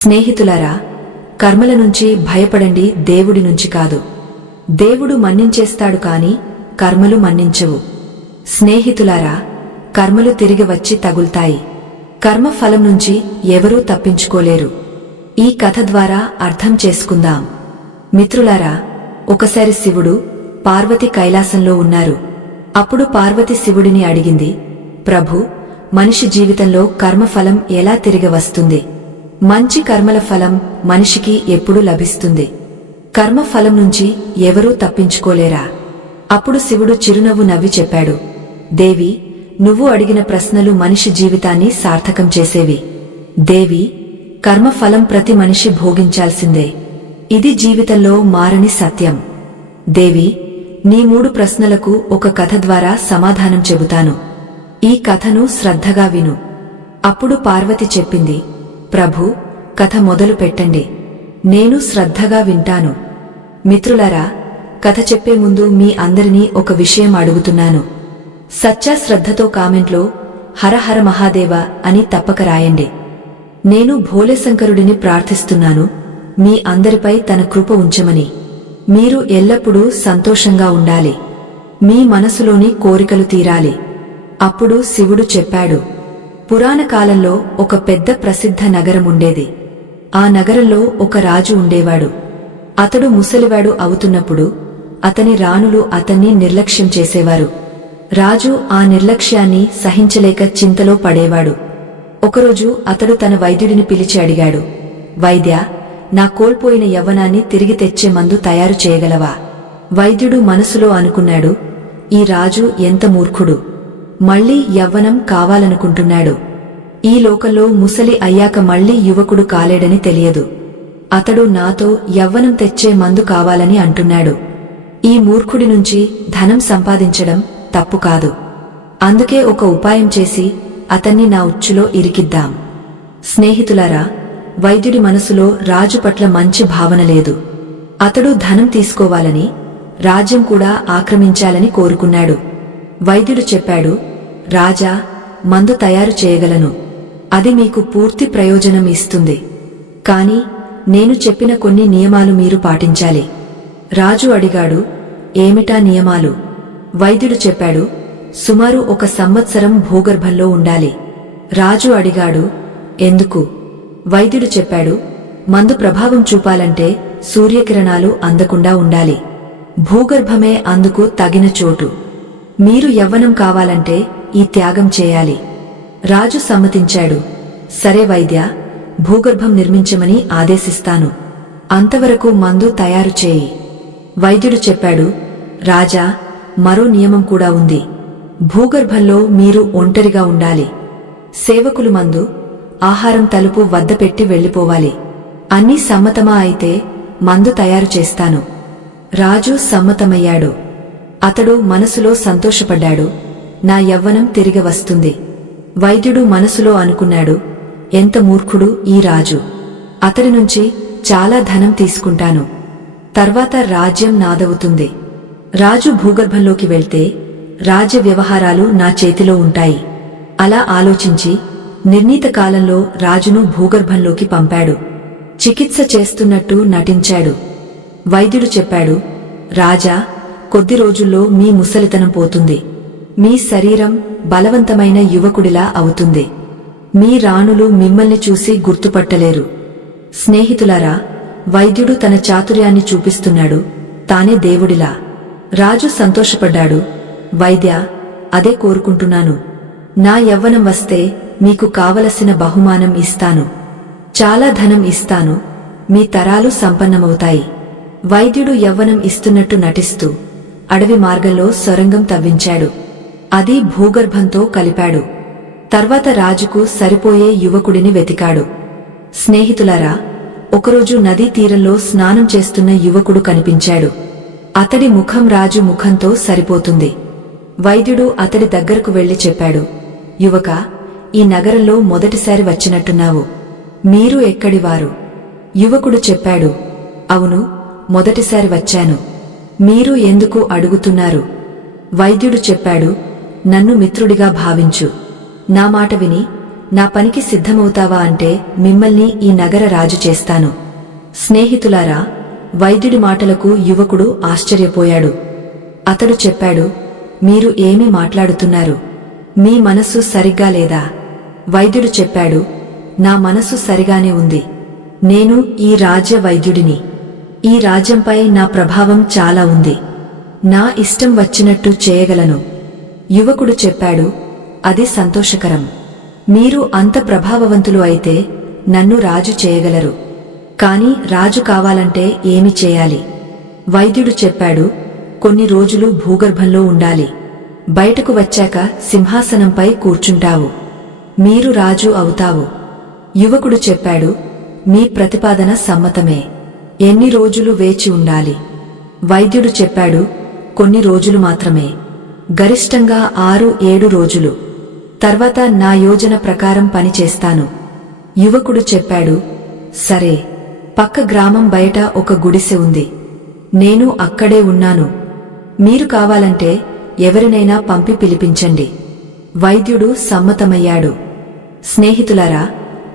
స్నేహితులారా, కర్మల నుంచి భయపడండి, దేవుడి నుంచి కాదు. దేవుడు మన్నించేస్తాడు కాని కర్మలు మన్నించవు. స్నేహితులారా, కర్మలు తిరిగి వచ్చి తగుల్తాయి. కర్మ ఫలం నుంచి ఎవరూ తప్పించుకోలేరు. ఈ కథ ద్వారా అర్థం చేసుకుందాం. మిత్రులారా, ఒకసారి శివుడు, పార్వతి కైలాసంలో ఉన్నారు. అప్పుడు పార్వతి శివుడిని అడిగింది, ప్రభూ, మనిషి జీవితంలో కర్మఫలం ఎలా తిరిగి వస్తుంది? మంచి కర్మల ఫలం మనిషికి ఎప్పుడు లభిస్తుంది? కర్మఫలం నుంచి ఎవరూ తప్పించుకోలేరా? అప్పుడు శివుడు చిరునవ్వు నవ్వి చెప్పాడు, దేవి, నువ్వు అడిగిన ప్రశ్నలు మనిషి జీవితాన్ని సార్థకం చేసేవి. దేవి, కర్మఫలం ప్రతి మనిషి భోగించాల్సిందే. ఇది జీవితంలో మారని సత్యం. దేవి, నీ 3 ప్రశ్నలకు ఒక కథ ద్వారా సమాధానం చెబుతాను. ఈ కథను శ్రద్ధగా విను. అప్పుడు పార్వతి చెప్పింది, ప్రభూ, కథ మొదలు పెట్టండి. నేను శ్రద్ధగా వింటాను. మిత్రులారా, కథ చెప్పే ముందు మీ అందరినీ ఒక విషయం అడుగుతున్నాను. సచ్చా శ్రద్ధతో కామెంట్లో హర హర మహాదేవ అని తప్పక రాయండి. నేను భోలేశంకరుడిని ప్రార్థిస్తున్నాను, మీ అందరిపై తన కృప ఉంచమని. మీరు ఎల్లప్పుడూ సంతోషంగా ఉండాలి. మీ మనసులోని కోరికలు తీరాలి. అప్పుడు శివుడు చెప్పాడు, పురాణ కాలంలో ఒక పెద్ద ప్రసిద్ధ నగరం ఉండేది. ఆ నగరంలో ఒక రాజు ఉండేవాడు. అతడు ముసలివాడు అవుతున్నప్పుడు అతని రాణులు అతన్ని నిర్లక్ష్యం చేసేవారు. రాజు ఆ నిర్లక్ష్యాన్ని సహించలేక చింతలో పడేవాడు. ఒకరోజు అతడు తన వైద్యుడిని పిలిచి అడిగాడు, వైద్యా, నా కోల్పోయిన యవ్వనాన్ని తిరిగి తెచ్చే మందు తయారు చేయగలవా? వైద్యుడు మనసులో అనుకున్నాడు, ఈ రాజు ఎంత మూర్ఖుడు! మళ్లీ యవ్వనం కావాలనుకుంటున్నాడు. ఈ లోకంలో ముసలి అయ్యాక మళ్లీ యువకుడు కాలేడని తెలియదు. అతడు నాతో యవ్వనం తెచ్చే మందు కావాలని అంటున్నాడు. ఈ మూర్ఖుడి నుంచి ధనం సంపాదించడం తప్పు కాదు. అందుకే ఒక ఉపాయం చేసి అతన్ని నా ఉచ్చులో ఇరికిద్దాం. స్నేహితులారా, వైద్యుడి మనసులో రాజు పట్ల మంచి భావన లేదు. అతడు ధనం తీసుకోవాలని, రాజ్యం కూడా ఆక్రమించాలని కోరుకున్నాడు. వైద్యుడు చెప్పాడు, రాజా, మందు తయారు చేయగలను. అది మీకు పూర్తి ప్రయోజనం ఇస్తుంది. కాని నేను చెప్పిన కొన్ని నియమాలు మీరు పాటించాలి. రాజు అడిగాడు, ఏమిటా నియమాలు? వైద్యుడు చెప్పాడు, సుమారు 1 సంవత్సరం భూగర్భంలో ఉండాలి. రాజు అడిగాడు, ఎందుకు? వైద్యుడు చెప్పాడు, మందు ప్రభావం చూపాలంటే సూర్యకిరణాలు అందకుండా ఉండాలి. భూగర్భమే అందుకు తగిన చోటు. మీరు యవ్వనం కావాలంటే ఈ త్యాగం చేయాలి. రాజు సమ్మతించాడు. సరే వైద్య, భూగర్భం నిర్మించమని ఆదేశిస్తాను. అంతవరకు మందు తయారు చేయి. వైద్యుడు చెప్పాడు, రాజా, మరో నియమం కూడా ఉంది. భూగర్భంలో మీరు ఒంటరిగా ఉండాలి. సేవకులు మందు, ఆహారం తలుపు వద్ద పెట్టి వెళ్లిపోవాలి. అన్నీ సమ్మతమా అయితే మందు తయారు చేస్తాను. రాజు సమ్మతమయ్యాడు. అతడు మనసులో సంతోషపడ్డాడు, నా యవ్వనం తిరిగి వస్తుంది. వైద్యుడు మనసులో అనుకున్నాడు, ఎంత మూర్ఖుడు ఈ రాజు! అతడి నుంచి చాలా ధనం తీసుకుంటాను. తర్వాత రాజ్యం నాదవుతుంది. రాజు భూగర్భంలోకి వెళ్తే రాజ్య వ్యవహారాలు నా చేతిలో ఉంటాయి. అలా ఆలోచించి నిర్ణీత కాలంలో రాజును భూగర్భంలోకి పంపాడు. చికిత్స చేస్తున్నట్టు నటించాడు. వైద్యుడు చెప్పాడు, రాజా, కొద్ది రోజుల్లో మీ ముసలితనం పోతుంది. మీ శరీరం బలవంతమైన యువకుడిలా అవుతుంది. మీ రాణులు మిమ్మల్ని చూసి గుర్తుపట్టలేరు. స్నేహితులారా, వైద్యుడు తన చాతుర్యాన్ని చూపిస్తున్నాడు, తానే దేవుడిలా. రాజు సంతోషపడ్డాడు. వైద్య, అదే కోరుకుంటున్నాను. నా యవ్వనం వస్తే మీకు కావలసిన బహుమానం ఇస్తాను. చాలా ధనం ఇస్తాను. మీ తరాలు సంపన్నమవుతాయి. వైద్యుడు యవ్వనం ఇస్తున్నట్టు నటిస్తూ అడవి మార్గంలో సొరంగం తవ్వించాడు. అది భూగర్భంతో కలిపాడు. తర్వాత రాజుకు సరిపోయే యువకుడిని వెతికాడు. స్నేహితులారా, ఒకరోజు నదీ తీరంలో స్నానం చేస్తున్న యువకుడు కనిపించాడు. అతడి ముఖం రాజు ముఖంతో సరిపోతుంది. వైద్యుడు అతడి దగ్గరకు వెళ్లి చెప్పాడు, యువకా, ఈ నగరంలో మొదటిసారి వచ్చినట్టున్నావు. మీరు ఎక్కడివారు? యువకుడు చెప్పాడు, అవును, మొదటిసారి వచ్చాను. మీరు ఎందుకు అడుగుతున్నారు? వైద్యుడు చెప్పాడు, నన్ను మిత్రుడిగా భావించు. నా మాట విని నా పనికి సిద్ధమవుతావా అంటే మిమ్మల్ని ఈ నగర రాజు చేస్తాను. స్నేహితులారా, వైద్యుడి మాటలకు యువకుడు ఆశ్చర్యపోయాడు. అతడు చెప్పాడు, మీరు ఏమి మాట్లాడుతున్నారు? మీ మనస్సు సరిగ్గా లేదా? వైద్యుడు చెప్పాడు, నా మనస్సు సరిగానే ఉంది. నేను ఈ రాజ్య వైద్యుడిని. ఈ రాజ్యంపై నా ప్రభావం చాలా ఉంది. నా ఇష్టం వచ్చినట్టు చేయగలను. యువకుడు చెప్పాడు, అది సంతోషకరం. మీరు అంత ప్రభావవంతులు అయితే నన్ను రాజు చేయగలరు. కాని రాజు కావాలంటే ఏమి చేయాలి? వైద్యుడు చెప్పాడు, కొన్ని రోజులు భూగర్భంలో ఉండాలి. బయటకు వచ్చాక సింహాసనంపై కూర్చుంటావు. మీరు రాజు అవుతావు. యువకుడు చెప్పాడు, మీ ప్రతిపాదన సమ్మతమే. ఎన్ని రోజులు వేచి ఉండాలి? వైద్యుడు చెప్పాడు, కొన్ని రోజులు మాత్రమే. గరిష్టంగా 6-7 రోజులు. తర్వాత నా యోజన ప్రకారం పనిచేస్తాను. యువకుడు చెప్పాడు, సరే. పక్క గ్రామం బయట ఒక గుడిసె ఉంది. నేను అక్కడే ఉన్నాను. మీరు కావాలంటే ఎవరినైనా పంపి పిలిపించండి. వైద్యుడు సమ్మతమయ్యాడు. స్నేహితులారా,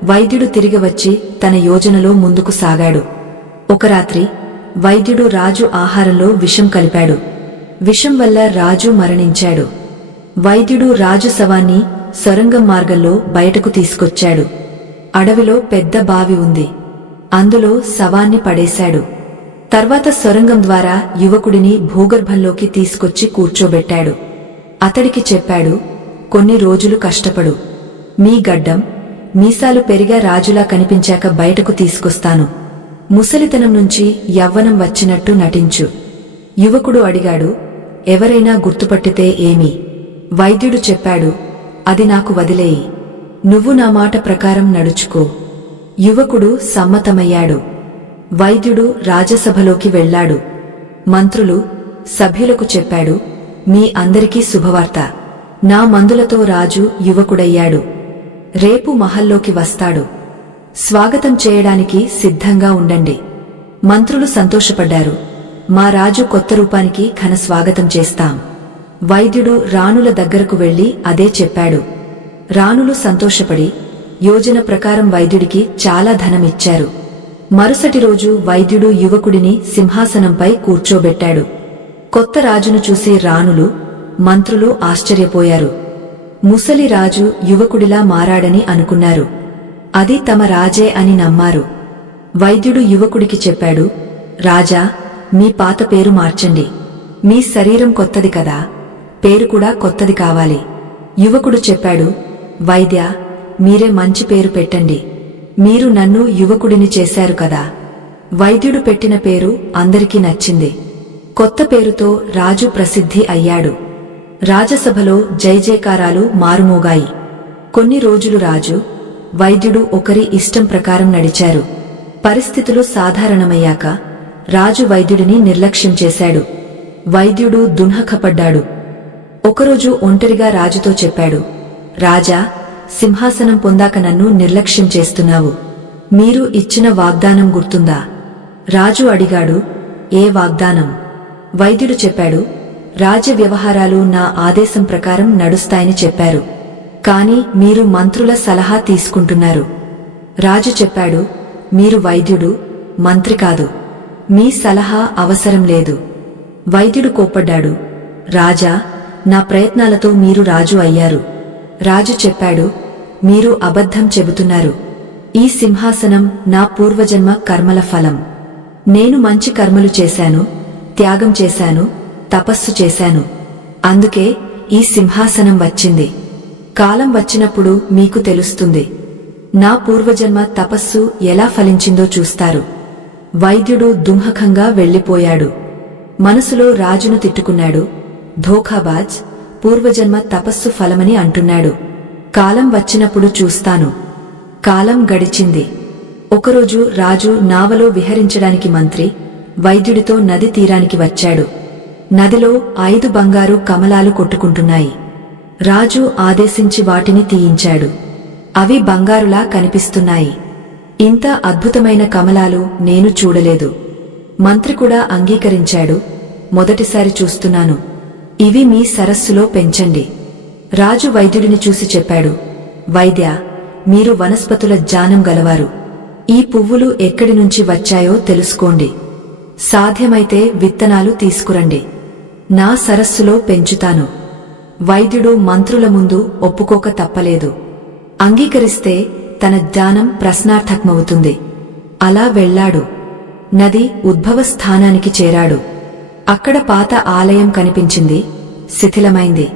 వైద్యుడు తిరిగి వచ్చి తన యోజనలో ముందుకు సాగాడు. ఒక రాత్రి వైద్యుడు రాజు ఆహారంలో విషం కలిపాడు. విషం వల్ల రాజు మరణించాడు. వైద్యుడు రాజు శవాన్ని సొరంగం మార్గంలో బయటకు తీసుకొచ్చాడు. అడవిలో పెద్ద బావి ఉంది. అందులో శవాన్ని పడేశాడు. తర్వాత సొరంగం ద్వారా యువకుడిని భూగర్భంలోకి తీసుకొచ్చి కూర్చోబెట్టాడు. అతడికి చెప్పాడు, కొన్ని రోజులు కష్టపడు. మీ గడ్డం, మీసాలు పెరిగా రాజులా కనిపించాక బయటకు తీసుకొస్తాను. ముసలితనం నుంచి యవ్వనం వచ్చినట్టు నటించు. యువకుడు అడిగాడు, ఎవరైనా గుర్తుపట్టితే ఏమి? వైద్యుడు చెప్పాడు, అది నాకు వదిలేయి. నువ్వు నా మాట ప్రకారం నడుచుకో. యువకుడు సమ్మతమయ్యాడు. వైద్యుడు రాజసభలోకి వెళ్లాడు. మంత్రులు, సభ్యులకు చెప్పాడు, మీ అందరికీ శుభవార్త. నా మందులతో రాజు యువకుడయ్యాడు. రేపు మహల్లోకి వస్తాడు. స్వాగతం చేయడానికి సిద్ధంగా ఉండండి. మంత్రులు సంతోషపడ్డారు. మా రాజు కొత్త రూపానికి ఘన స్వాగతం చేస్తాం. వైద్యుడు రాణుల దగ్గరకు వెళ్లి అదే చెప్పాడు. రాణులు సంతోషపడి యోజన ప్రకారం వైద్యుడికి చాలా ధనమిచ్చారు. మరుసటి రోజు వైద్యుడు యువకుడిని సింహాసనంపై కూర్చోబెట్టాడు. కొత్త రాజును చూసి రాణులు, మంత్రులు ఆశ్చర్యపోయారు. ముసలి రాజు యువకుడిలా మారాడని అనుకున్నారు. అది తమ రాజే అని నమ్మారు. వైద్యుడు యువకుడికి చెప్పాడు, రాజా, మీ పాత పేరు మార్చండి. మీ శరీరం కొత్తది కదా, పేరు కూడా కొత్తది కావాలి. యువకుడు చెప్పాడు, వైద్య, మీరే మంచి పేరు పెట్టండి. మీరు నన్ను యువకుడిని చేశారు కదా. వైద్యుడు పెట్టిన పేరు అందరికీ నచ్చింది. కొత్త పేరుతో రాజు ప్రసిద్ధి అయ్యాడు. రాజసభలో జయజయకారాలు మారుమోగాయి. కొన్ని రోజులు రాజు, వైద్యుడు ఒకరి ఇష్టం ప్రకారం నడిచారు. పరిస్థితులు సాధారణమయ్యాక రాజు వైద్యుడిని నిర్లక్ష్యం చేశాడు. వైద్యుడు దున్హఖపడ్డాడు. ఒకరోజు ఒంటరిగా రాజుతో చెప్పాడు, రాజా, సింహాసనం పొందాక నన్ను నిర్లక్ష్యం చేస్తున్నావు. మీరు ఇచ్చిన వాగ్దానం గుర్తుందా? రాజు అడిగాడు, ఏ వాగ్దానం? వైద్యుడు చెప్పాడు, రాజ్య వ్యవహారాలు నా ఆదేశం ప్రకారం నడుస్తాయని చెప్పారు. కాని మీరు మంత్రుల సలహా తీసుకుంటున్నారు. రాజు చెప్పాడు, మీరు వైద్యుడు, మంత్రి కాదు. మీ సలహా అవసరం లేదు. వైద్యుడు కోప్పడ్డాడు, రాజా, నా ప్రయత్నాలతో మీరు రాజు అయ్యారు. రాజు చెప్పాడు, మీరు అబద్ధం చెబుతున్నారు. ఈ సింహాసనం నా పూర్వజన్మ కర్మల ఫలం. నేను మంచి కర్మలు చేశాను, త్యాగం చేశాను, తపస్సు చేశాను. అందుకే ఈ సింహాసనం వచ్చింది. కాలం వచ్చినప్పుడు మీకు తెలుస్తుంది. నా పూర్వజన్మ తపస్సు ఎలా ఫలించిందో చూస్తారు. వైద్యుడు దుంహకంగా వెళ్లిపోయాడు. మనసులో రాజును తిట్టుకున్నాడు. ధోఖాబాజ్, పూర్వజన్మ తపస్సు ఫలమని అంటున్నాడు. కాలం వచ్చినప్పుడు చూస్తాను. కాలం గడిచింది. ఒకరోజు రాజు నావలో విహరించడానికి మంత్రి వైద్యుడితో నది తీరానికి వచ్చాడు. నదిలో 5 బంగారు కమలాలు కొట్టుకుంటున్నాయి. రాజు ఆదేశించి వాటిని తీయించాడు. అవి బంగారులా కనిపిస్తున్నాయి. ఇంత అద్భుతమైన కమలాలు నేను చూడలేదు. మంత్రి కూడా అంగీకరించాడు. మొదటిసారి చూస్తున్నాను. ఇవి మీ సరస్సులో పెంచండి. రాజు వైద్యుడిని చూసి చెప్పాడు, వైద్య, మీరు వనస్పతుల జ్ఞానం గలవారు. ఈ పువ్వులు ఎక్కడి నుంచి వచ్చాయో తెలుసుకోండి. సాధ్యమైతే విత్తనాలు తీసుకురండి. నా సరస్సులో పెంచుతాను. వైద్యుడు మంత్రుల ముందు ఒప్పుకోక తప్పలేదు. అంగీకరిస్తే తన జ్ఞానం ప్రశ్నార్థకమవుతుంది. అలా వెళ్లాడు. నది ఉద్భవ స్థానానికి చేరాడు. అక్కడ పాత ఆలయం కనిపించింది. శిథిలమైంది.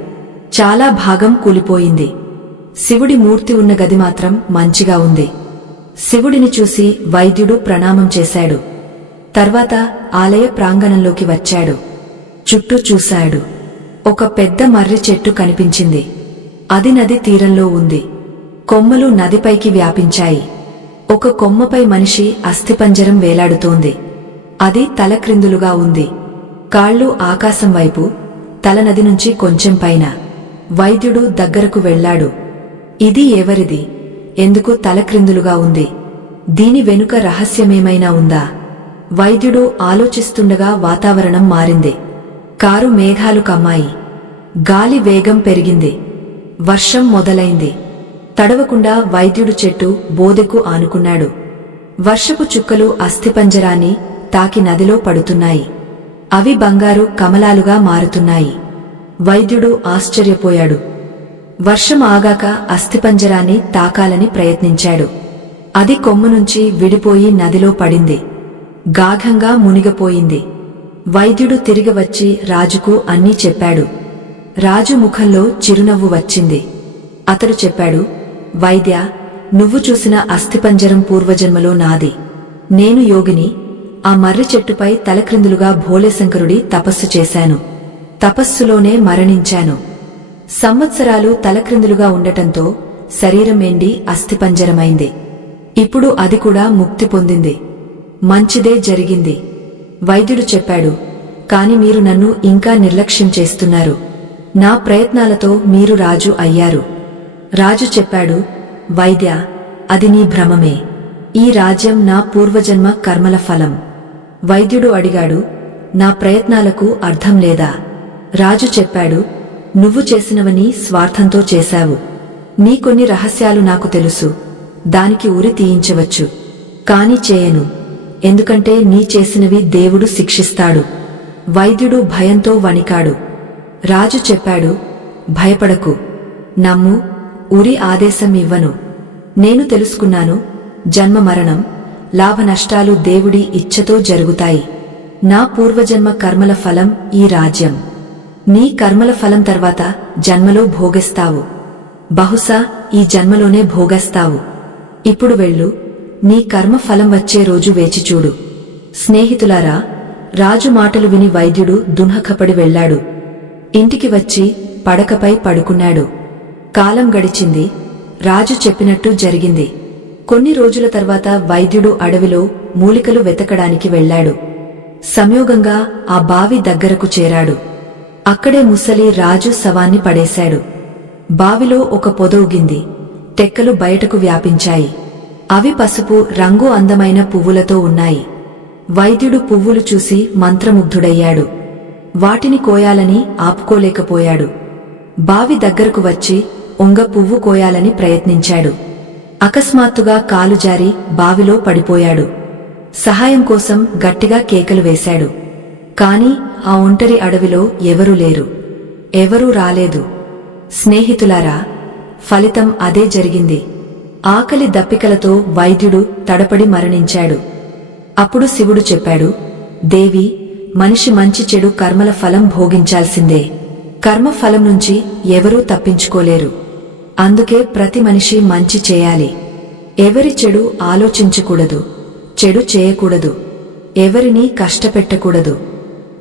చాలా భాగం కూలిపోయింది. శివుడి మూర్తి ఉన్న గది మాత్రం మంచిగా ఉంది. శివుడిని చూసి వైద్యుడు ప్రణామం చేశాడు. తర్వాత ఆలయ ప్రాంగణంలోకి వచ్చాడు. చుట్టూ చూశాడు. ఒక పెద్ద మర్రి చెట్టు కనిపించింది. అది నది తీరంలో ఉంది. కొమ్మలు నదిపైకి వ్యాపించాయి. ఒక కొమ్మపై మనిషి అస్థిపంజరం వేలాడుతోంది. అది తలక్రిందులుగా ఉంది. కాళ్ళు ఆకాశం వైపు, తల నది నుంచి కొంచెం పైన. వైద్యుడు దగ్గరకు వెళ్లాడు. ఇది ఎవరిది? ఎందుకు తలక్రిందులుగా ఉంది? దీని వెనుక రహస్యమేమైనా ఉందా? వైద్యుడు ఆలోచిస్తుండగా వాతావరణం మారింది. కారు మేఘాలు కమ్మాయి. గాలి వేగం పెరిగింది. వర్షం మొదలైంది. తడవకుండా వైద్యుడు చెట్టు బోదెకు ఆనుకున్నాడు. వర్షపు చుక్కలు అస్థిపంజరాన్ని తాకి నదిలో పడుతున్నాయి. అవి బంగారు కమలాలుగా మారుతున్నాయి. వైద్యుడు ఆశ్చర్యపోయాడు. వర్షం ఆగాక అస్థిపంజరాన్ని తాకాలని ప్రయత్నించాడు. అది కొమ్ము నుంచి విడిపోయి నదిలో పడింది. గాఢంగా మునిగిపోయింది. వైద్యుడు తిరిగి వచ్చి రాజుకు అన్నీ చెప్పాడు. రాజు ముఖంలో చిరునవ్వు వచ్చింది. అతడు చెప్పాడు, వైద్యా, నువ్వు చూసిన అస్థిపంజరం పూర్వజన్మలో నాది. నేను యోగిని. ఆ మర్రి చెట్టుపై తలక్రిందులుగా భోళేశంకరుడి తపస్సు చేశాను. తపస్సులోనే మరణించాను. సంవత్సరాలు తలక్రిందులుగా ఉండటంతో శరీరం ఎండి అస్థిపంజరమైంది. ఇప్పుడు అది కూడా ముక్తి పొందింది. మంచిదే జరిగింది. వైద్యుడు చెప్పాడు, కాని మీరు నన్ను ఇంకా నిర్లక్ష్యం చేస్తున్నారు. నా ప్రయత్నాలతో మీరు రాజు అయ్యారు. రాజు చెప్పాడు, వైద్యా, అది నీ భ్రమమే. ఈ రాజ్యం నా పూర్వజన్మ కర్మల ఫలం. వైద్యుడు అడిగాడు, నా ప్రయత్నాలకు అర్థం లేదా? రాజు చెప్పాడు, నువ్వు చేసినవని స్వార్థంతో చేశావు. నీ కొన్ని రహస్యాలు నాకు తెలుసు. దానికి ఉరి తీయించవచ్చు. కాని చేయను. ఎందుకంటే నీ చేసినవి దేవుడు శిక్షిస్తాడు. వైద్యుడు భయంతో వణికాడు. రాజు చెప్పాడు, భయపడకు. నమ్ము. ఉరి ఆదేశం ఇవ్వను. నేను తెలుసుకున్నాను. జన్మ మరణం, లాభ నష్టాలు దేవుడి ఇచ్ఛతో జరుగుతాయి. నా పూర్వజన్మ కర్మల ఫలం ఈ రాజ్యం. నీ కర్మల ఫలం తర్వాత జన్మలో భోగిస్తావు. బహుశా ఈ జన్మలోనే భోగస్తావు. ఇప్పుడు వెళ్ళు. నీ కర్మ ఫలం వచ్చే రోజు వేచిచూడు. స్నేహితులారా, రాజు మాటలు విని వైద్యుడు దున్హకపడి వెళ్లాడు. ఇంటికి వచ్చి పడకపై పడుకున్నాడు. కాలం గడిచింది. రాజు చెప్పినట్టు జరిగింది. కొన్ని రోజుల తర్వాత వైద్యుడు అడవిలో మూలికలు వెతకడానికి వెళ్లాడు. సంయోగంగా ఆ బావి దగ్గరకు చేరాడు. అక్కడే ముసలి రాజు శవాన్ని పడేశాడు. బావిలో ఒక పొద ఊగింది. టెక్కలు బయటకు వ్యాపించాయి. అవి పసుపు రంగు అందమైన పువ్వులతో ఉన్నాయి. వైద్యుడు పువ్వులు చూసి మంత్రముగ్ధుడయ్యాడు. వాటిని కోయాలని ఆపుకోలేకపోయాడు. బావి దగ్గరకు వచ్చి ఒంగ పువ్వు కోయాలని ప్రయత్నించాడు. అకస్మాత్తుగా కాలు జారి బావిలో పడిపోయాడు. సహాయం కోసం గట్టిగా కేకలు వేశాడు. కాని ఆ ఒంటరి అడవిలో ఎవరూ లేరు. ఎవరూ రాలేదు. స్నేహితులారా, ఫలితం అదే జరిగింది. ఆకలి దప్పికలతో వైద్యుడు తడపడి మరణించాడు. అప్పుడు శివుడు చెప్పాడు, దేవి, మనిషి మంచి చెడు కర్మల ఫలం భోగించాల్సిందే. కర్మ ఫలం నుంచి ఎవరూ తప్పించుకోలేరు. అందుకే ప్రతి మనిషి మంచి చేయాలి. ఎవరి చెడు ఆలోచించకూడదు. చెడు చేయకూడదు. ఎవరినీ కష్టపెట్టకూడదు.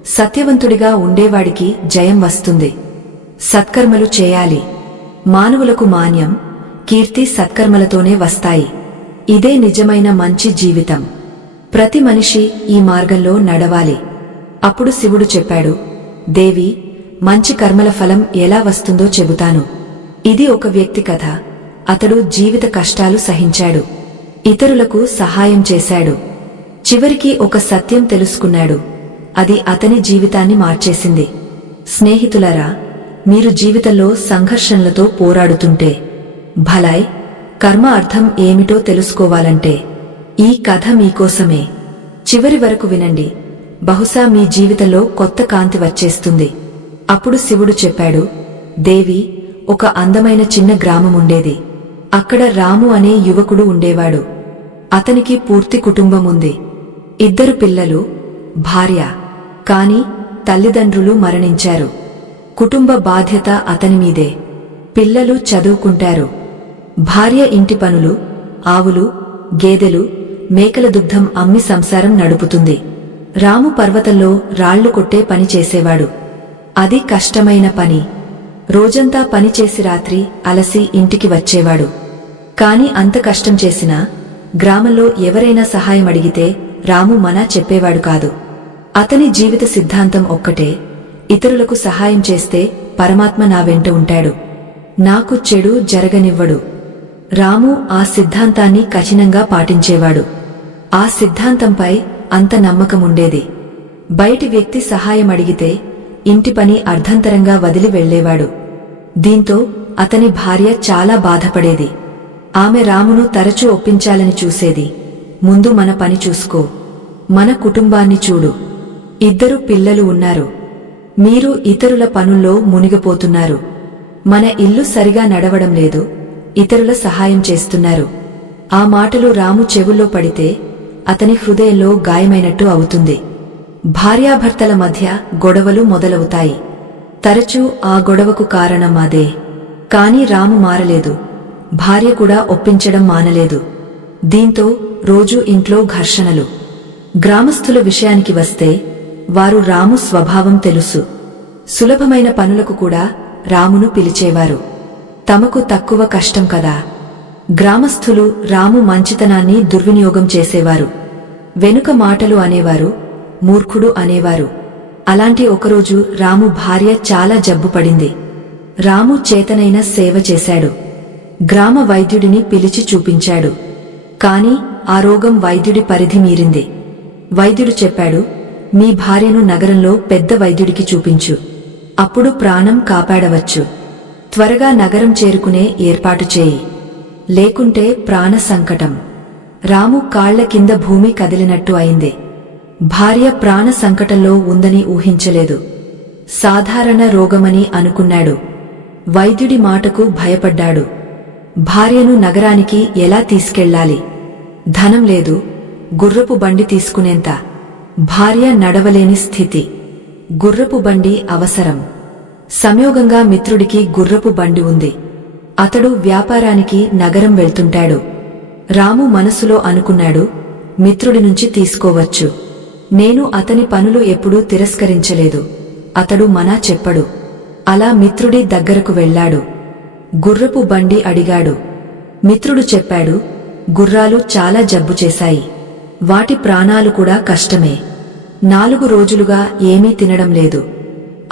సత్యవంతుడిగా ఉండేవాడికి జయం వస్తుంది. సత్కర్మలు చేయాలి. మానవులకు మాన్యం, కీర్తి సత్కర్మలతోనే వస్తాయి. ఇదే నిజమైన మంచి జీవితం. ప్రతి మనిషి ఈ మార్గంలో నడవాలి. అప్పుడు శివుడు చెప్పాడు, దేవి, మంచి కర్మల ఫలం ఎలా వస్తుందో చెబుతాను. ఇది ఒక వ్యక్తి కథ. అతడు జీవిత కష్టాలు సహించాడు. ఇతరులకు సహాయం చేశాడు. చివరికి ఒక సత్యం తెలుసుకున్నాడు. అది అతని జీవితాన్ని మార్చేసింది. స్నేహితులారా, మీరు జీవితంలో సంఘర్షణలతో పోరాడుతుంటే భలాయ్, కర్మ అర్థం ఏమిటో తెలుసుకోవాలంటే ఈ కథ మీకోసమే. చివరి వరకు వినండి. బహుశా మీ జీవితంలో కొత్త కాంతి వచ్చేస్తుంది. అప్పుడు శివుడు చెప్పాడు, దేవి, ఒక అందమైన చిన్న గ్రామం ఉండేది. అక్కడ రాము అనే యువకుడు ఉండేవాడు. అతనికి పూర్తి కుటుంబం ఉంది. 2 పిల్లలు, భార్య. కాని తల్లిదండ్రులు మరణించారు. కుటుంబ బాధ్యత అతనిమీదే. పిల్లలు చదువుకుంటారు. భార్య ఇంటి పనులు, ఆవులు, గేదెలు, మేకల దుగ్ధం అమ్మి సంసారం నడుపుతుంది. రాము పర్వతంలో రాళ్లు కొట్టే పని చేసేవాడు. అది కష్టమైన పని. రోజంతా పనిచేసి రాత్రి అలసి ఇంటికి వచ్చేవాడు. కాని అంత కష్టం చేసినా గ్రామంలో ఎవరైనా సహాయం అడిగితే రాము మనా చెప్పేవాడు కాదు. అతని జీవిత సిద్ధాంతం ఒక్కటే, ఇతరులకు సహాయం చేస్తే పరమాత్మ నా వెంట ఉంటాడు, నాకు చెడు జరగనివ్వడు. రాము ఆ సిద్ధాంతాన్ని కఠినంగా పాటించేవాడు. ఆ సిద్ధాంతంపై అంత నమ్మకముండేది. బయటి వ్యక్తి సహాయం అడిగితే ఇంటి పని అర్ధంతరంగా వదిలి వెళ్లేవాడు. దీంతో అతని భార్య చాలా బాధపడేది. ఆమె రామును తరచూ ఒప్పించాలని చూసేది. ముందు మన పని చూసుకో, మన కుటుంబాన్ని చూడు. 2 పిల్లలు ఉన్నారు. మీరు ఇతరుల పనుల్లో మునిగిపోతున్నారు. మన ఇల్లు సరిగా నడవడం లేదు, ఇతరుల సహాయం చేస్తున్నారు. ఆ మాటలు రాము చెవుల్లో పడితే అతని హృదయంలో గాయమైనట్టు అవుతుంది. భార్యాభర్తల మధ్య గొడవలు మొదలవుతాయి. తరచూ ఆ గొడవకు కారణం అదే. కాని రాము మారలేదు. భార్య కూడా ఒప్పించడం మానలేదు. దీంతో రోజూ ఇంట్లో ఘర్షణలు. గ్రామస్థుల విషయానికి వస్తే వారు రాము స్వభావం తెలుసు. సులభమైన పనులకు కూడా రామును పిలిచేవారు. తమకు తక్కువ కష్టం కదా. గ్రామస్థులు రాము మంచితనాన్ని దుర్వినియోగం చేసేవారు. వెనుక మాటలు అనేవారు, మూర్ఖుడు అనేవారు. అలాంటి ఒకరోజు రాము భార్య చాలా జబ్బుపడింది. రాము చేతనైన సేవ చేశాడు. గ్రామ వైద్యుడిని పిలిచి చూపించాడు. కాని ఆ రోగం వైద్యుడి పరిధి మీరింది. వైద్యుడు చెప్పాడు, మీ భార్యను నగరంలో పెద్ద వైద్యుడికి చూపించు, అప్పుడు ప్రాణం కాపాడవచ్చు. త్వరగా నగరం చేరుకునే ఏర్పాటు చేయి, లేకుంటే ప్రాణ సంకటం. రాము కాళ్ల కింద భూమి కదిలినట్టు అయింది. భార్య ప్రాణ సంకటంలో ఉందని ఊహించలేదు. సాధారణ రోగమని అనుకున్నాడు. వైద్యుడి మాటకు భయపడ్డాడు. భార్యను నగరానికి ఎలా తీసుకెళ్లాలి? ధనం లేదు, గుర్రపు బండి తీసుకునేంత. భార్య నడవలేని స్థితి. గుర్రపు బండి అవసరం. సంయోగంగా మిత్రుడికి గుర్రపు బండి ఉంది. అతడు వ్యాపారానికి నగరం వెళ్తుంటాడు. రాము మనసులో అనుకున్నాడు, మిత్రుడి నుంచి తీసుకోవచ్చు. నేను అతని పనులు ఎప్పుడూ తిరస్కరించలేదు. అతడు మనా చెప్పడు. అలా మిత్రుడి దగ్గరకు వెళ్లాడు. గుర్రపు బండి అడిగాడు. మిత్రుడు చెప్పాడు, గుర్రాలు చాలా జబ్బు చేశాయి. వాటి ప్రాణాలు కూడా కష్టమే. 4 రోజులుగా ఏమీ తినడం లేదు.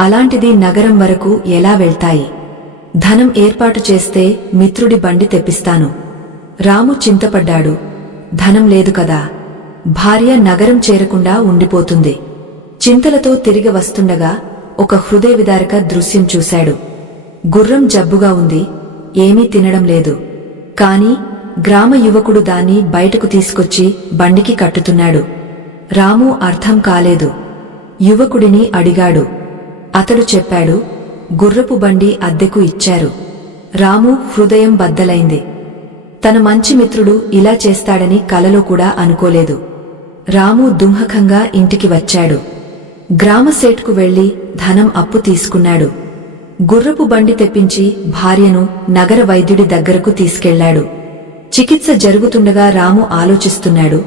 అలాంటిది నగరం వరకు ఎలా వెళ్తాయి? ధనం ఏర్పాటు చేస్తే మిత్రుడి బండి తెప్పిస్తాను. రాము చింతపడ్డాడు. ధనం లేదు కదా. భార్య నగరం చేరకుండా ఉండిపోతుంది. చింతలతో తిరిగి వస్తుండగా ఒక హృదయవిదారక దృశ్యం చూశాడు. గుర్రం జబ్బుగా ఉంది, ఏమీ తినడం లేదు. కాని గ్రామ యువకుడు దాన్ని బయటకు తీసుకొచ్చి బండికి కట్టుతున్నాడు. రాము అర్థం కాలేదు. యువకుడిని అడిగాడు. అతడు చెప్పాడు, గుర్రపు బండి అద్దెకు ఇచ్చారు. రాము హృదయం బద్దలైంది. తన మంచి మిత్రుడు ఇలా చేస్తాడని కలలో కూడా అనుకోలేదు. రాము దుంహకంగా ఇంటికి వచ్చాడు. గ్రామసేటుకు వెళ్లి ధనం అప్పు తీసుకున్నాడు. గుర్రపు బండి తెప్పించి భార్యను నగర వైద్యుడి దగ్గరకు తీసుకెళ్లాడు. చికిత్స జరుగుతుండగా రాము ఆలోచిస్తున్నాడు,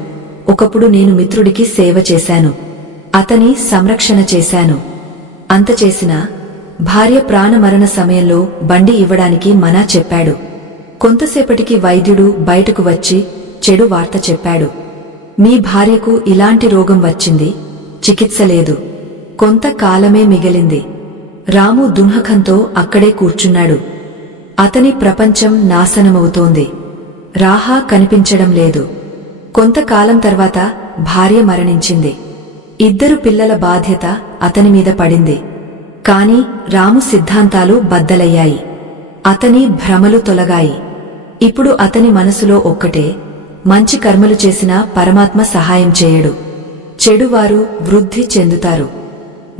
ఒకప్పుడు నేను మిత్రుడికి సేవ చేశాను, అతని సంరక్షణ చేశాను. అంత చేసినా భార్య ప్రాణమరణ సమయంలో బండి ఇవ్వడానికి మనా చెప్పాడు. కొంతసేపటికి వైద్యుడు బయటకు వచ్చి చెడు వార్త చెప్పాడు. మీ భార్యకు ఇలాంటి రోగం వచ్చింది, చికిత్స లేదు, కొంతకాలమే మిగిలింది. రాము దుంహకంతో అక్కడే కూర్చున్నాడు. అతని ప్రపంచం నాశనమవుతోంది. రాహా కనిపించడం లేదు. కొంతకాలం తర్వాత భార్య మరణించింది. 2 పిల్లల బాధ్యత అతని మీద పడింది. కాని రాము సిద్ధాంతాలు బద్దలయ్యాయి. అతని భ్రమలు తొలగాయి. ఇప్పుడు అతని మనసులో ఒక్కటే, మంచి కర్మలు చేసినా పరమాత్మ సహాయం చేయడు, చెడువారు వృద్ధి చెందుతారు.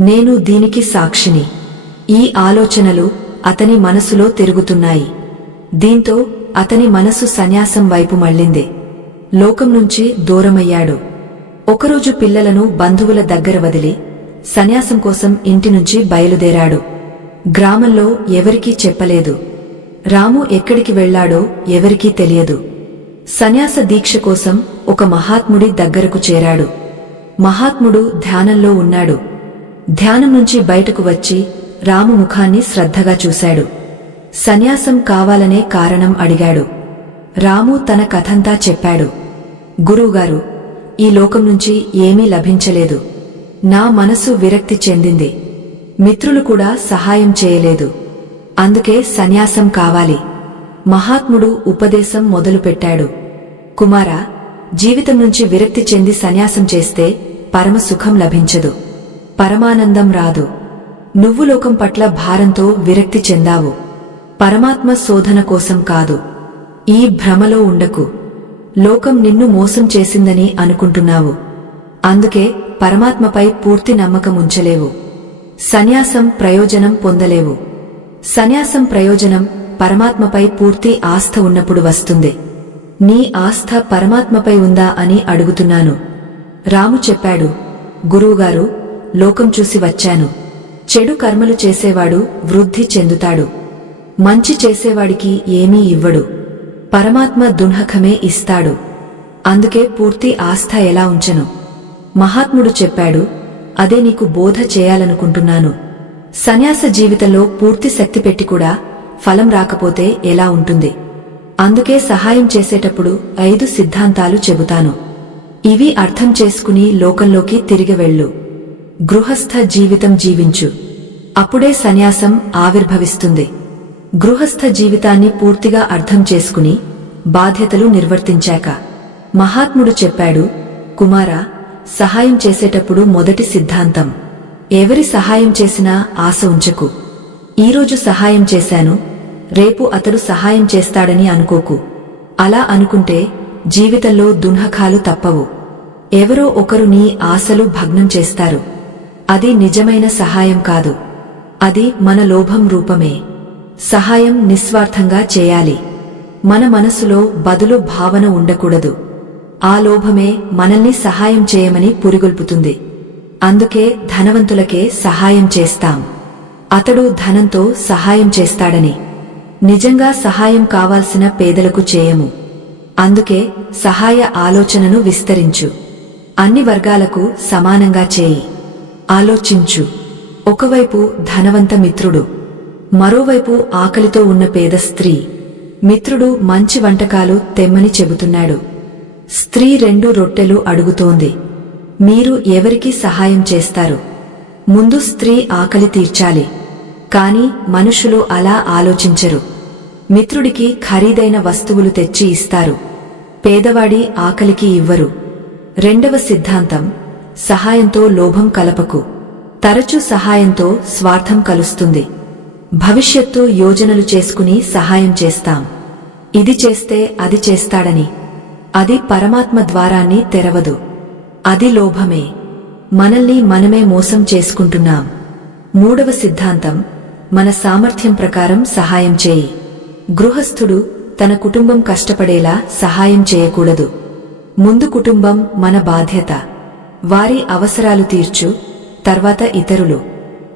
నేను దీనికి సాక్షిని. ఈ ఆలోచనలు అతని మనసులో తిరుగుతున్నాయి. దీంతో అతని మనసు సన్యాసం వైపు మళ్ళింది. లోకం నుంచి దూరమయ్యాడు. ఒకరోజు పిల్లలను బంధువుల దగ్గర వదిలి సన్యాసం కోసం ఇంటినుంచి బయలుదేరాడు. గ్రామంలో ఎవరికీ చెప్పలేదు. రాము ఎక్కడికి వెళ్లాడో ఎవరికీ తెలియదు. సన్యాస దీక్ష కోసం ఒక మహాత్ముడి దగ్గరకు చేరాడు. మహాత్ముడు ధ్యానంలో ఉన్నాడు. ధ్యానం నుంచి బయటకు వచ్చి రాము ముఖాన్ని శ్రద్ధగా చూశాడు. సన్యాసం కావాలనే కారణం అడిగాడు. రాము తన కథంతా చెప్పాడు. గురువుగారు, ఈ లోకం నుంచి ఏమీ లభించలేదు. నా మనసు విరక్తి చెందింది. మిత్రులు కూడా సహాయం చేయలేదు. అందుకే సన్యాసం కావాలి. మహాత్ముడు ఉపదేశం మొదలుపెట్టాడు. కుమారా, జీవితం నుంచి విరక్తి చెంది సన్యాసం చేస్తే పరమ సుఖం లభించదు, పరమానందం రాదు. నువ్వు లోకం పట్ల భారంతో విరక్తి చెందావు. పరమాత్మ శోధన కోసం కాదు. ఈ భ్రమలో ఉండకు. లోకం నిన్ను మోసం చేసిందని అనుకుంటున్నావు. అందుకే పరమాత్మపై పూర్తి నమ్మకం ఉంచలేవు. సన్యాసం ప్రయోజనం పొందలేవు. సన్యాసం ప్రయోజనం పరమాత్మపై పూర్తి ఆస్థ ఉన్నప్పుడు వస్తుంది. నీ ఆస్థ పరమాత్మపై ఉందా అని అడుగుతున్నాను. రాము చెప్పాడు. గురువుగారు, లోకం చూసి వచ్చాను. చెడు కర్మలు చేసేవాడు వృద్ధి చెందుతాడు. మంచి చేసేవాడికి ఏమీ ఇవ్వడు. పరమాత్మ దున్హకమే ఇస్తాడు. అందుకే పూర్తి ఆస్థ ఎలా ఉంచను? మహాత్ముడు చెప్పాడు. అదే నీకు బోధ చేయాలనుకుంటున్నాను. సన్యాస జీవితంలో పూర్తి శక్తి పెట్టి కూడా ఫలం రాకపోతే ఎలా ఉంటుంది? అందుకే సహాయం చేసేటప్పుడు 5 సిద్ధాంతాలు చెబుతాను. ఇవి అర్థం చేసుకుని లోకంలోకి తిరిగి వెళ్ళు. గృహస్థ జీవితం జీవించు. అప్పుడే సన్యాసం ఆవిర్భవిస్తుంది. గృహస్థ జీవితాన్ని పూర్తిగా అర్థం చేసుకుని బాధ్యతలు నిర్వర్తించాక మహాత్ముడు చెప్పాడు. కుమారా, సహాయం చేసేటప్పుడు మొదటి సిద్ధాంతం, ఎవరి సహాయం చేసినా ఆశ ఉంచకు. ఈరోజు సహాయం చేశాను, రేపు అతడు సహాయం చేస్తాడని అనుకోకు. అలా అనుకుంటే జీవితంలో దున్హకాలు తప్పవు. ఎవరో ఒకరు నీ ఆశలు భగ్నం చేస్తారు. అది నిజమైన సహాయం కాదు. అది మన లోభం రూపమే. సహాయం నిస్వార్థంగా చేయాలి. మన మనసులో బదులు భావన ఉండకూడదు. ఆ లోభమే మనల్ని సహాయం చేయమని పురిగొల్పుతుంది. అందుకే ధనవంతులకే సహాయం చేస్తాం, అతడు ధనంతో సహాయం చేస్తాడని. నిజంగా సహాయం కావాల్సిన పేదలకు చేయము. అందుకే సహాయ ఆలోచనను విస్తరించు. అన్ని వర్గాలకు సమానంగా చేయి. ఆలోచించు. ఒకవైపు ధనవంత మిత్రుడు, మరోవైపు ఆకలితో ఉన్న పేద స్త్రీ. మిత్రుడు మంచి వంటకాలు తెమ్మని చెబుతున్నాడు. స్త్రీ 2 రొట్టెలు అడుగుతోంది. మీరు ఎవరికి సహాయం చేస్తారు? ముందు స్త్రీ ఆకలి తీర్చాలి. కాని మనుషులు అలా ఆలోచించరు. మిత్రుడికి ఖరీదైన వస్తువులు తెచ్చి ఇస్తారు, పేదవాడి ఆకలికి ఇవ్వరు. 2వ సిద్ధాంతం, సహాయంతో లోభం కలపకు. తరచు సహాయంతో స్వార్థం కలుస్తుంది. భవిష్యత్తు యోజనలు చేసుకుని సహాయం చేస్తాం. ఇది చేస్తే అది చేస్తాడని. అది పరమాత్మ ద్వారాన్ని తెరవదు. అది లోభమే. మనల్ని మనమే మోసం చేసుకుంటున్నాం. 3వ సిద్ధాంతం, మన సామర్థ్యం ప్రకారం సహాయం చేయి. గృహస్థుడు తన కుటుంబం కష్టపడేలా సహాయం చేయకూడదు. ముందు కుటుంబం మన బాధ్యత. వారి అవసరాలు తీర్చు, తర్వాత ఇతరులు.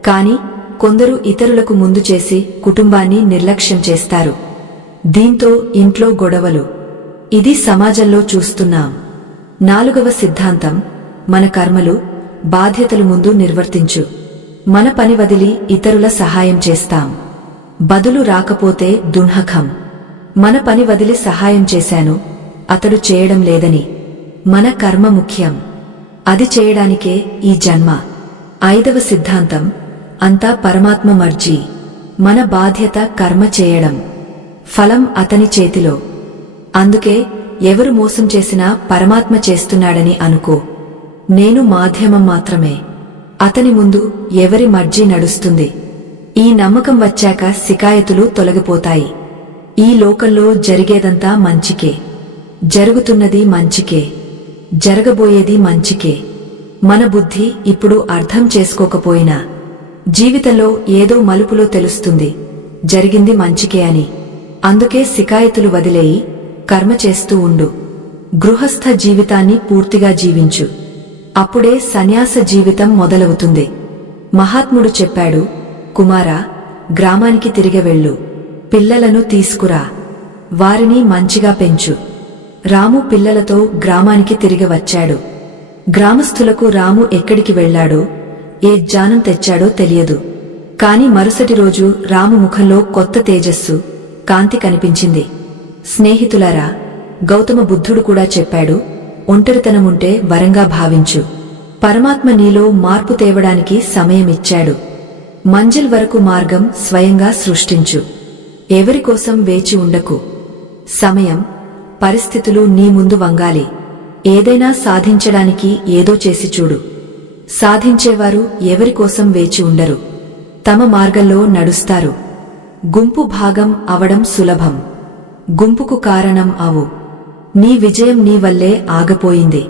కాని కొందరు ఇతరులకు ముందు చేసి కుటుంబాన్ని నిర్లక్ష్యం చేస్తారు. దీంతో ఇంట్లో గొడవలు. ఇది సమాజంలో చూస్తున్నాం. 4వ సిద్ధాంతం, మన కర్మలు, బాధ్యతలు ముందు నిర్వర్తించు. మన పని వదిలి ఇతరుల సహాయం చేస్తాం. బదులు రాకపోతే దున్హకం. మన పని వదిలి సహాయం చేశాను, అతడు చేయడం లేదని. మన కర్మ ముఖ్యం. అది చేయడానికే ఈ జన్మ. 5వ సిద్ధాంతం, అంతా పరమాత్మ మర్జీ. మన బాధ్యత కర్మ చేయడం, ఫలం అతని చేతిలో. అందుకే ఎవరు మోసం చేసినా పరమాత్మ చేస్తున్నాడని అనుకో. నేను మాధ్యమం మాత్రమే. అతని ముందు ఎవరి మర్జీ నడుస్తుంది. ఈ నమ్మకం వచ్చాక శికాయతులు తొలగిపోతాయి. ఈ లోకంలో జరిగేదంతా మంచికే, జరుగుతున్నది మంచికే, జరగబోయేది మంచికే. మన బుద్ధి ఇప్పుడు అర్థం చేసుకోకపోయినా జీవితంలో ఏదో మలుపులో తెలుస్తుంది జరిగింది మంచికే అని. అందుకే శికాయతులు వదిలేయి కర్మ చేస్తూ ఉండు. గృహస్థ జీవితాన్ని పూర్తిగా జీవించు. అప్పుడే సన్యాస జీవితం మొదలవుతుంది. మహాత్ముడు చెప్పాడు, కుమారా, గ్రామానికి తిరిగి వెళ్ళు. పిల్లలను తీసుకురా, వారిని మంచిగా పెంచు. రాము పిల్లలతో గ్రామానికి తిరిగి వచ్చాడు. గ్రామస్థులకు రాము ఎక్కడికి వెళ్లాడో, ఏ జ్ఞానం తెచ్చాడో తెలియదు. కాని మరుసటి రోజు రాము ముఖంలో కొత్త తేజస్సు, కాంతి కనిపించింది. స్నేహితులారా, గౌతమ బుద్ధుడు కూడా చెప్పాడు, ఒంటరితనముంటే వరంగా భావించు. పరమాత్మ నీలో మార్పు తేవడానికి సమయమిచ్చాడు. మంజిల్ వరకు మార్గం స్వయంగా సృష్టించు. ఎవరికోసం వేచి ఉండకు. సమయం, పరిస్థితులు నీ ముందు వంగాలి. ఏదైనా సాధించడానికి ఏదో చేసి చూడు. సాధించేవారు ఎవరికోసం వేచి ఉండరు, తమ మార్గంలో నడుస్తారు. గుంపు భాగం అవడం సులభం, గుంపుకు కారణం అవు. నీ విజయం నీ వల్లే ఆగపోయింది.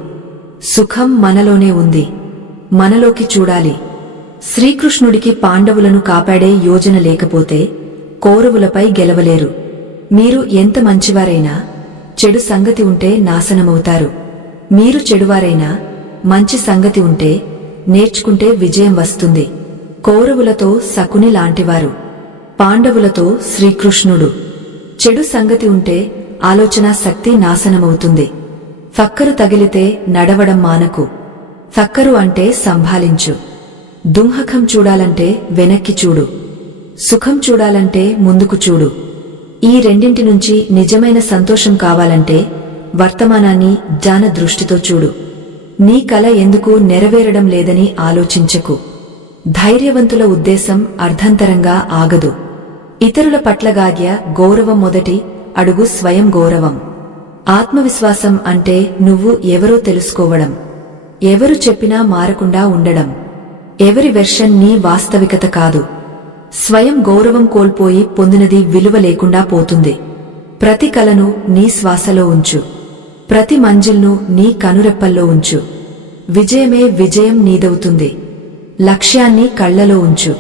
సుఖం మనలోనే ఉంది, మనలోకి చూడాలి. శ్రీకృష్ణుడికి పాండవులను కాపాడే యోజన లేకపోతే కౌరవులపై గెలవలేరు. మీరు ఎంత మంచివారైనా చెడు సంగతి ఉంటే నాశనమవుతారు. మీరు చెడువారైనా మంచి సంగతి ఉంటే నేర్చుకుంటే విజయం వస్తుంది. కౌరవులతో శకుని లాంటివారు, పాండవులతో శ్రీకృష్ణుడు. చెడు సంగతి ఉంటే ఆలోచనా శక్తి నాశనమవుతుంది. ఫక్కరు తగిలితే నడవడం మానకు. ఫక్కరు అంటే సంభాలించు. దుంహకం చూడాలంటే వెనక్కి చూడు, సుఖం చూడాలంటే ముందుకు చూడు. ఈ రెండింటి నుంచి నిజమైన సంతోషం కావాలంటే వర్తమానాన్ని జ్ఞాన దృష్టితో చూడు. నీ కల ఎందుకు నెరవేరడం లేదని ఆలోచించకు. ధైర్యవంతుల ఉద్దేశం అర్ధంతరంగా ఆగదు. ఇతరుల పట్లగాగ్య గౌరవం మొదటి అడుగు స్వయం గౌరవం. ఆత్మవిశ్వాసం అంటే నువ్వు ఎవరో తెలుసుకోవడం, ఎవరు చెప్పినా మారకుండా ఉండడం. ఎవరి వెర్షన్ నీ వాస్తవికత కాదు. స్వయం గౌరవం కోల్పోయి పొందినది విలువ లేకుండా పోతుంది. ప్రతి కలను నీ శ్వాసలో ఉంచు, ప్రతి మంజిల్ను నీ కనురెప్పల్లో ఉంచు. విజయమే విజయం నీదవుతుంది. లక్ష్యాన్ని కళ్లలో ఉంచు.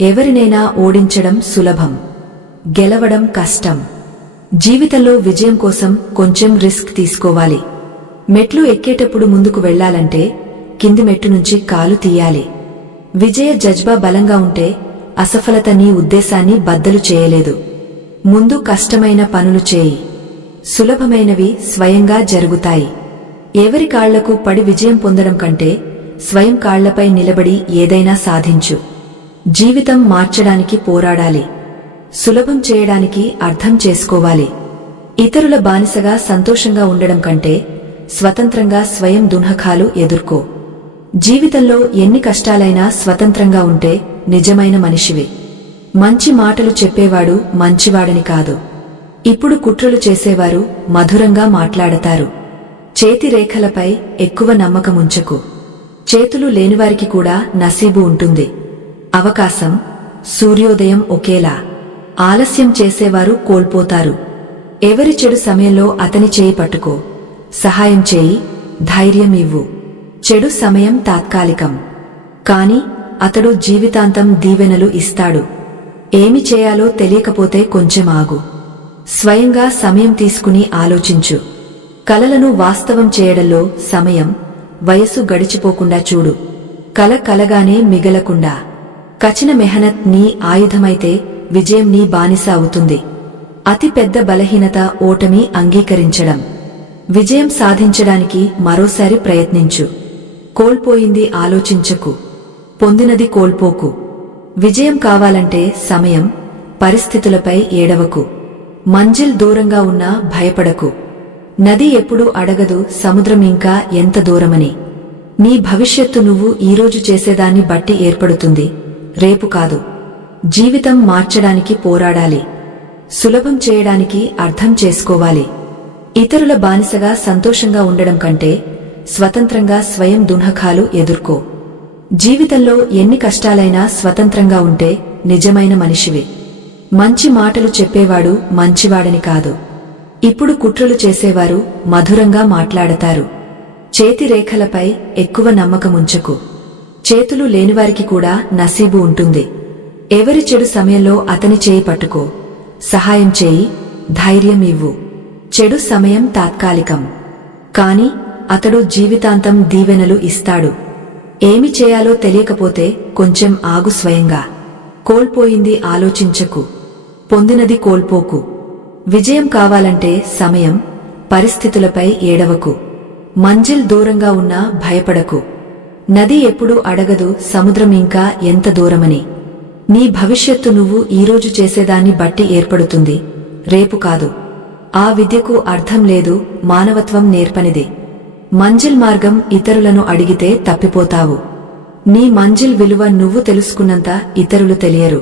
ఎవరినైనా ఓడించడం సులభం, గెలవడం కష్టం. జీవితంలో విజయం కోసం కొంచెం రిస్క్ తీసుకోవాలి. మెట్లు ఎక్కేటప్పుడు ముందుకు వెళ్లాలంటే కింది మెట్టు నుంచి కాలు తీయాలి. విజయ జజ్బా బలంగా ఉంటే అసఫలత నీ ఉద్దేశాన్ని బద్దలు చేయలేదు. ముందు కష్టమైన పనులు చేయి, సులభమైనవి స్వయంగా జరుగుతాయి. ఎవరి కాళ్లకు పడి విజయం పొందడం కంటే స్వయం కాళ్లపై నిలబడి ఏదైనా సాధించు. జీవితం మార్చడానికి పోరాడాలి, సులభం చేయడానికి అర్థం చేసుకోవాలి. ఇతరుల బానిసగా సంతోషంగా ఉండడం కంటే స్వతంత్రంగా స్వయం దున్హకాలు ఎదుర్కో. జీవితంలో ఎన్ని కష్టాలైనా స్వతంత్రంగా ఉంటే నిజమైన మనిషివి. మంచి మాటలు చెప్పేవాడు మంచివాడని కాదు. ఇప్పుడు కుట్రలు చేసేవారు మధురంగా మాట్లాడతారు. చేతి రేఖలపై ఎక్కువ నమ్మకముంచకు. చేతులు లేనివారికి కూడా నసీబు ఉంటుంది. అవకాశం, సూర్యోదయం ఒకేలా. ఆలస్యం చేసేవారు కోల్పోతారు. ఎవరి చెడు సమయంలో అతని చేయి పట్టుకో, సహాయం చేయి, ధైర్యం ఇవ్వు. చెడు సమయం తాత్కాలికం, కాని అతడు జీవితాంతం దీవెనలు ఇస్తాడు. ఏమి చేయాలో తెలియకపోతే కొంచెం ఆగు. స్వయంగా సమయం తీసుకుని ఆలోచించు. కలలను వాస్తవం చేయడంలో సమయం, వయసు గడిచిపోకుండా చూడు. కల కలగానే మిగలకుండా. కఠిన మెహనత్ నీ ఆయుధమైతే విజయం నీ బానిస అవుతుంది. అతి పెద్ద బలహీనత ఓటమి అంగీకరించడం. విజయం సాధించడానికి మరోసారి ప్రయత్నించు. కోల్పోయింది ఆలోచించకు, పొందినది కోల్పోకు. విజయం కావాలంటే సమయం, పరిస్థితులపై ఏడవకు. మంజిల్ దూరంగా ఉన్నా భయపడకు. నది ఎప్పుడూ అడగదు సముద్రం ఇంకా ఎంత దూరమని. నీ భవిష్యత్తు నువ్వు ఈరోజు చేసేదాన్ని బట్టి ఏర్పడుతుంది, రేపు కాదు. జీవితం మార్చడానికి పోరాడాలి, సులభం చేయడానికి అర్థం చేసుకోవాలి. ఇతరుల బానిసగా సంతోషంగా ఉండడం కంటే స్వతంత్రంగా స్వయం దున్హకాలు ఎదుర్కో. జీవితంలో ఎన్ని కష్టాలైనా స్వతంత్రంగా ఉంటే నిజమైన మనిషివి. మంచి మాటలు చెప్పేవాడు మంచివాడని కాదు. ఇప్పుడు కుట్రలు చేసేవారు మధురంగా మాట్లాడతారు. చేతి రేఖలపై ఎక్కువ నమ్మకముంచకు. చేతులు లేనివారికి కూడా నసీబు ఉంటుంది. ఎవరి చెడు సమయంలో అతని చేయి పట్టుకో. సహాయం చేయి, ధైర్యం ఇవ్వు. చెడు సమయం తాత్కాలికం, కాని అతడు జీవితాంతం దీవెనలు ఇస్తాడు. ఏమి చేయాలో తెలియకపోతే కొంచెం ఆగు. స్వయంగా కోల్పోయింది ఆలోచించకు, పొందినది కోల్పోకు. విజయం కావాలంటే సమయం, పరిస్థితులపై ఏడవకు. మంజిల్ దూరంగా ఉన్నా భయపడకు. నది ఎప్పుడూ అడగదు సముద్రం ఇంకా ఎంత దూరమని. నీ భవిష్యత్తు నువ్వు ఈరోజు చేసేదాన్ని బట్టి ఏర్పడుతుంది, రేపు కాదు. ఆ విద్యకు అర్థం లేదు, మానవత్వం నేర్పనిది. మంజిల్ మార్గం ఇతరులను అడిగితే తప్పిపోతావు. నీ మంజిల్ విలువ నువ్వు తెలుసుకున్నంత ఇతరులు తెలియరు.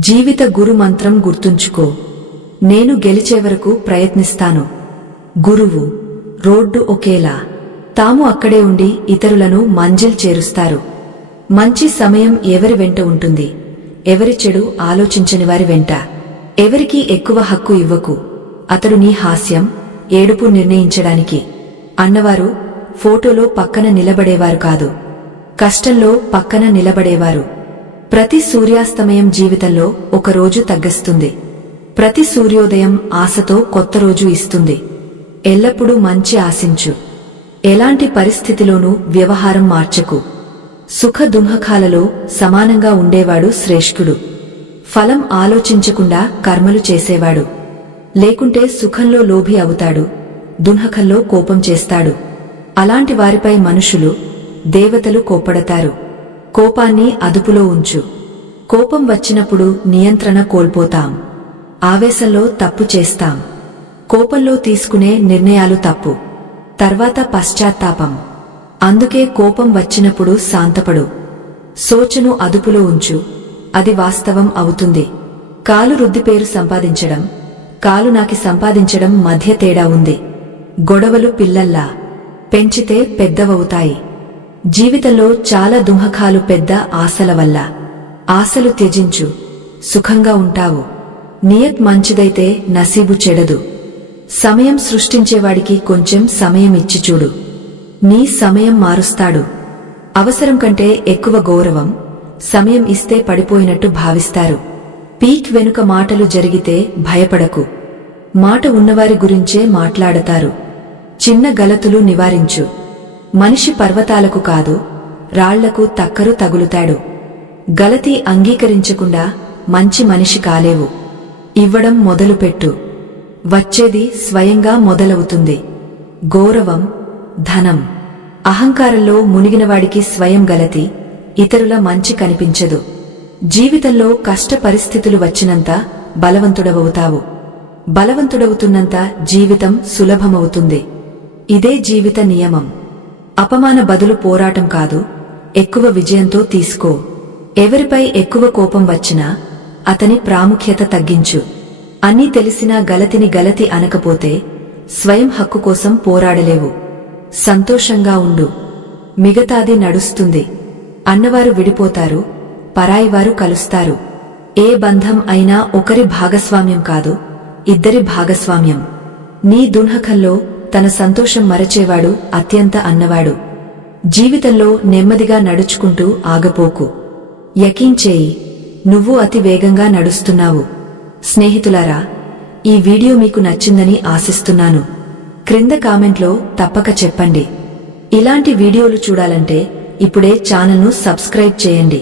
జీవిత గురు మంత్రం గుర్తుంచుకో. నేను గెలిచే వరకు ప్రయత్నిస్తాను. గురువు, రోడ్డు ఒకేలా, తాము అక్కడే ఉండి ఇతరులను మంజిల్ చేరుస్తారు. మంచి సమయం ఎవరి వెంట ఉంటుంది? ఎవరి చెడు ఆలోచించని వారి వెంట. ఎవరికీ ఎక్కువ హక్కు ఇవ్వకు. అతడు నీ హాస్యం, ఏడుపు నిర్ణయించడానికి అన్నవారు ఫోటోలో పక్కన నిలబడేవారు కాదు, కష్టంలో పక్కన నిలబడేవారు. ప్రతి సూర్యాస్తమయం జీవితంలో ఒక రోజు తగ్గిస్తుంది. ప్రతి సూర్యోదయం ఆశతో కొత్త రోజు ఇస్తుంది. ఎల్లప్పుడూ మంచి ఆశించు. ఎలాంటి పరిస్థితిలోనూ వ్యవహారం మార్చకు. సుఖ దుఃఖాలలో సమానంగా ఉండేవాడు శ్రేష్ఠుడు. ఫలం ఆలోచించకుండా కర్మలు చేసేవాడు. లేకుంటే సుఖంలో లోభి అవుతాడు, దుఃఖంలో కోపం చేస్తాడు. అలాంటి వారిపై మనుషులు, దేవతలు కోప్పడతారు. కోపాన్ని అదుపులో ఉంచు. కోపం వచ్చినప్పుడు నియంత్రణ కోల్పోతాం. ఆవేశంలో తప్పు చేస్తాం. కోపంలో తీసుకునే నిర్ణయాలు తప్పు, తర్వాత పశ్చాత్తాపం. అందుకే కోపం వచ్చినప్పుడు శాంతపడు. సోచను అదుపులో ఉంచు, అది వాస్తవం అవుతుంది. కాలు రుద్ది పేరు సంపాదించడం, కాలు నాకి సంపాదించడం మధ్య తేడా ఉంది. గొడవలు పిల్లల్లా పెంచితే పెద్దవవుతాయి. జీవితంలో చాలా దుఃఖాలు పెద్ద ఆశల వల్ల. ఆశలు త్యజించు, సుఖంగా ఉంటావు. నియత్ మంచిదైతే నసీబు చెడదు. సమయం సృష్టించేవాడికి కొంచెం సమయం ఇచ్చి చూడు. నీ సమయం మారుస్తాడు. అవసరం కంటే ఎక్కువ గౌరవం, సమయం ఇస్తే పడిపోయినట్టు భావిస్తారు. పీక్ వెనుక మాటలు జరిగితే భయపడకు. మాట ఉన్నవారి గురించే మాట్లాడతారు. చిన్న గలతులు నివారించు. మనిషి పర్వతాలకు కాదు, రాళ్లకు తక్కరు తగులుతాడు. గలతి అంగీకరించకుండా మంచి మనిషి కాలేవు. ఇవ్వడం మొదలుపెట్టు, వచ్చేది స్వయంగా మొదలవుతుంది. గౌరవం, ధనం, అహంకారంలో మునిగినవాడికి స్వయం గలతి, ఇతరుల మంచి కనిపించదు. జీవితంలో కష్ట పరిస్థితులు వచ్చినంత బలవంతుడవవుతావు. బలవంతుడవుతున్నంత జీవితం సులభమవుతుంది. ఇదే జీవిత నియమం. అపమాన బదులు పోరాటం కాదు, ఎక్కువ విజయంతో తీసుకో. ఎవరిపై ఎక్కువ కోపం వచ్చినా అతని ప్రాముఖ్యత తగ్గించు. అన్నీ తెలిసినా గలతిని గలతి అనకపోతే స్వయం హక్కు కోసం పోరాడలేవు. సంతోషంగా ఉండు, మిగతాది నడుస్తుంది. అన్నవారు విడిపోతారు, పరాయివారు కలుస్తారు. ఏ బంధం అయినా ఒకరి భాగస్వామ్యం కాదు, ఇద్దరి భాగస్వామ్యం. నీ దుఃఖంలో తన సంతోషం మరచేవాడు అత్యంత అన్నవాడు. జీవితంలో నెమ్మదిగా నడుచుకుంటూ ఆగపోకు. యకీంచేయి, నువ్వు అతి వేగంగా నడుస్తున్నావు. స్నేహితులారా, ఈ వీడియో మీకు నచ్చిందని ఆశిస్తున్నాను. క్రింద కామెంట్లో తప్పక చెప్పండి. ఇలాంటి వీడియోలు చూడాలంటే ఇప్పుడే ఛానల్ను సబ్స్క్రైబ్ చేయండి.